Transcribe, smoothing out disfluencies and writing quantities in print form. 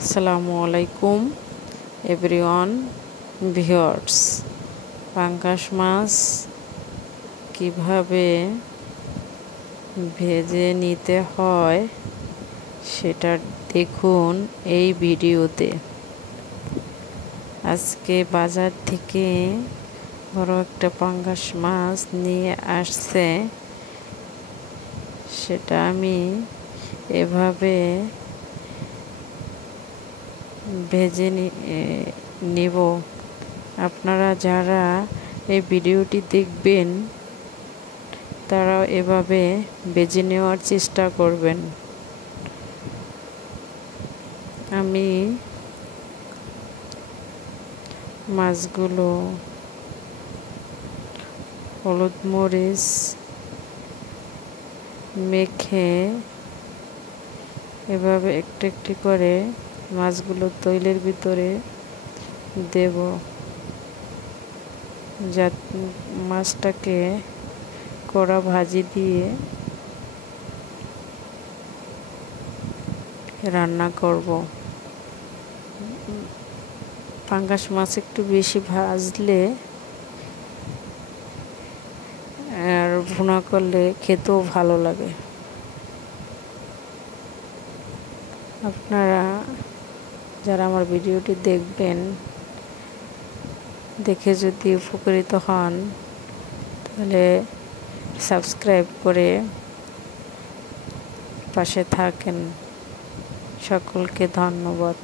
আসসালামু আলাইকুম everyone viewers. পাঙ্গাস মাছ কিভাবে ভেজে নিতে হয় সেটা দেখুন এই ভিডিওতে। আজকে বাজার থেকে বড় একটা পাঙ্গাস মাছ নিয়ে আসছে, সেটা আমি এভাবে ভেজে নেব। আপনারা যারা এই ভিডিওটি দেখবেন তারা এভাবে ভেজে নেওয়ার চেষ্টা করবেন। আমি মাছগুলো হলুদ মরিচ মেখে এভাবে একটু একটু করে মাছগুলো তৈলের ভিতরে দেব, যাতে মাছটাকে কড়া ভাজি দিয়ে রান্না করব। পাঙ্গাস মাছ একটু বেশি ভাজলে আর ভুনা করলে খেতেও ভালো লাগে। আপনারা যারা আমার ভিডিওটি দেখবেন, দেখে যদি উপকৃত হন তাহলে সাবস্ক্রাইব করে পাশে থাকেন। সকলকে ধন্যবাদ।